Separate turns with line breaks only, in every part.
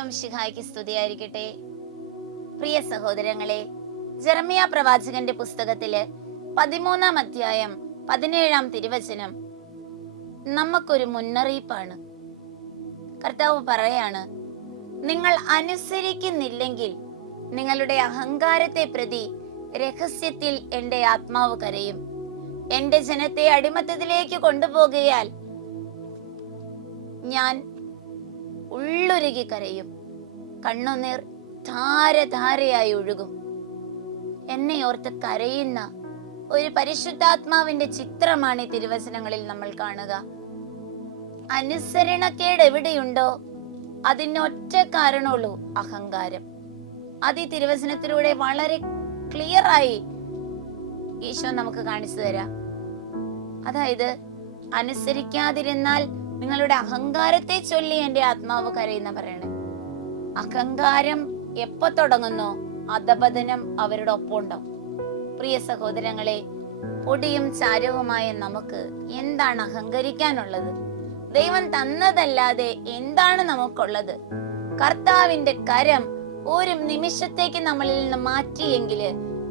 ഈശോം ശിഹായ്ക്ക് സ്തുതിയായിരിക്കട്ടെ. പ്രിയ സഹോദരങ്ങളെ ജർമിയ പ്രവാചകന്റെ പുസ്തകത്തിൽ പതിമൂന്നാം അധ്യായം പതിനേഴാം തിരുവചനം നമുക്കൊരു മുന്നറിയിപ്പാണ്. കർത്താവ് പറയാണ് നിങ്ങൾ അനുസരിക്കുന്നില്ലെങ്കിൽ നിങ്ങളുടെ അഹങ്കാരത്തെ പ്രതി രഹസ്യത്തിൽ എന്റെ ആത്മാവ് കരയും. എന്റെ ജനത്തെ അടിമത്തത്തിലേക്ക് കൊണ്ടുപോകുകയാൽ ഞാൻ ഉള്ളൊരുകി കരയും. കണ്ണുനീർ ധാരധാരയായി ഒഴുകും. എന്നെ ഓർത്ത് കരയുന്ന ഒരു പരിശുദ്ധാത്മാവിന്റെ ചിത്രമാണ് ഈ തിരുവചനങ്ങളിൽ നമ്മൾ കാണുക. അനുസരണക്കേട് എവിടെയുണ്ടോ അതിനൊറ്റ കാരണമുള്ളൂ അഹങ്കാരം. അത് ഈ തിരുവചനത്തിലൂടെ വളരെ ക്ലിയർ ആയി ഈശോ നമുക്ക് കാണിച്ചു തരാം. അതായത് അനുസരിക്കാതിരുന്നാൽ നിങ്ങളുടെ അഹങ്കാരത്തെ ചൊല്ലി എന്റെ ആത്മാവ് കരയുന്ന പറയണേ. അഹങ്കാരം എപ്പോ തുടങ്ങുന്നു അധപതനം അവരുടെ ഒപ്പം ഉണ്ടാവും പ്രിയ സഹോദരങ്ങളെ പൊടിയും ചാരവുമായ നമുക്ക് എന്താണ് അഹങ്കരിക്കാനുള്ളത്? ദൈവം തന്നതല്ലാതെ എന്താണ് നമുക്കുള്ളത്? കർത്താവിന്റെ കരം ഒരു നിമിഷത്തേക്ക് നമ്മളിൽ നിന്ന് മാറ്റിയെങ്കിൽ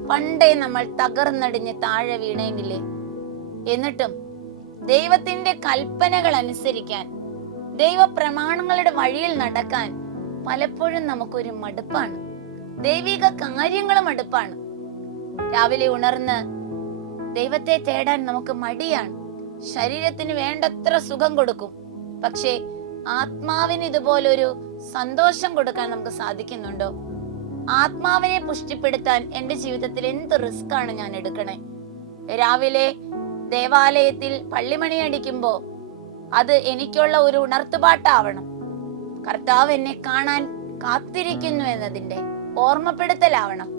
പണ്ടേ നമ്മൾ തകർന്നടിഞ്ഞ് താഴെ വീണെങ്കിലേ. എന്നിട്ടും ദൈവത്തിന്റെ കൽപ്പനകൾ അനുസരിക്കാൻ ദൈവ പ്രമാണങ്ങളുടെ വഴിയിൽ നടക്കാൻ പലപ്പോഴും നമുക്കൊരു മടുപ്പാണ്. ദൈവിക കാര്യങ്ങളും മടുപ്പാണ്. രാവിലെ ഉണർന്ന് ദൈവത്തെ തേടാൻ നമുക്ക് മടിയാണ്. ശരീരത്തിന് വേണ്ടത്ര സുഖം കൊടുക്കും. പക്ഷേ ആത്മാവിന് ഇതുപോലൊരു സന്തോഷം കൊടുക്കാൻ നമുക്ക് സാധിക്കുന്നുണ്ടോ? ആത്മാവിനെ പുഷ്ടിപ്പെടുത്താൻ എന്റെ ജീവിതത്തിൽ എന്ത് റിസ്ക് ആണ് ഞാൻ എടുക്കണേ? രാവിലെ ദേവാലയത്തിൽ പള്ളിമണി അടിക്കുമ്പോ അത് എനിക്കുള്ള ഒരു ഉണർത്തുപാട്ടാവണം. കർത്താവ് എന്നെ കാണാൻ കാത്തിരിക്കുന്നു എന്നതിന്റെ ഓർമ്മപ്പെടുത്തലാവണം.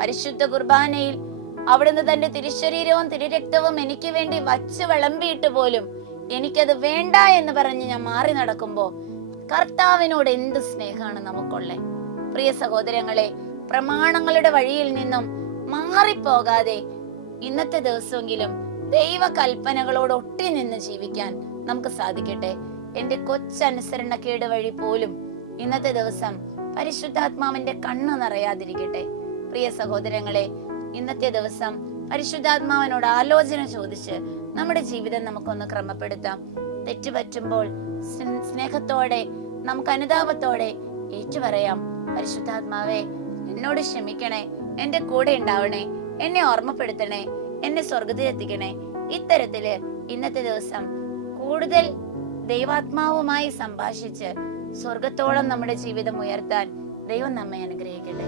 പരിശുദ്ധ കുർബാനയിൽ അവിടുന്ന് തന്റെ തിരുശരീരവും തിരുരക്തവും എനിക്ക് വേണ്ടി വച്ച് വിളമ്പിയിട്ട് പോലും എനിക്കത് വേണ്ട എന്ന് പറഞ്ഞ് ഞാൻ മാറി നടക്കുമ്പോ കർത്താവിനോട് എന്ത് സ്നേഹമാണ് നമുക്കുള്ളേ പ്രിയ സഹോദരങ്ങളെ പ്രമാണങ്ങളുടെ വഴിയിൽ നിന്നും മാറിപ്പോകാതെ ഇന്നത്തെ ദിവസമെങ്കിലും ദൈവ കൽപ്പനകളോട് ഒട്ടി നിന്ന് ജീവിക്കാൻ നമുക്ക് സാധിക്കട്ടെ. എന്റെ കൊച്ചനുസരണക്കേട് വഴി പോലും ഇന്നത്തെ ദിവസം പരിശുദ്ധാത്മാവിന്റെ കണ്ണ് നിറയാതിരിക്കട്ടെ. പ്രിയ സഹോദരങ്ങളെ ഇന്നത്തെ ദിവസം പരിശുദ്ധാത്മാവിനോട് ആലോചന ചോദിച്ച് നമ്മുടെ ജീവിതം നമുക്കൊന്ന് ക്രമപ്പെടുത്താം. തെറ്റുപറ്റുമ്പോൾ സ്നേ- സ്നേഹത്തോടെ നമുക്ക് അനുതാപത്തോടെ ഏറ്റുപറയാം. പരിശുദ്ധാത്മാവേ എന്നോട് ക്ഷമിക്കണേ. എന്റെ കൂടെ ഉണ്ടാവണേ. എന്നെ ഓർമ്മപ്പെടുത്തണേ. എന്നെ സ്വർഗത്തിൽ എത്തിക്കണേ ഇത്തരത്തിൽ ഇന്നത്തെ ദിവസം കൂടുതൽ ദൈവാത്മാവുമായി സംഭാഷിച്ച് സ്വർഗത്തോളം നമ്മുടെ ജീവിതം ഉയർത്താൻ ദൈവം നമ്മെ അനുഗ്രഹിക്കട്ടെ.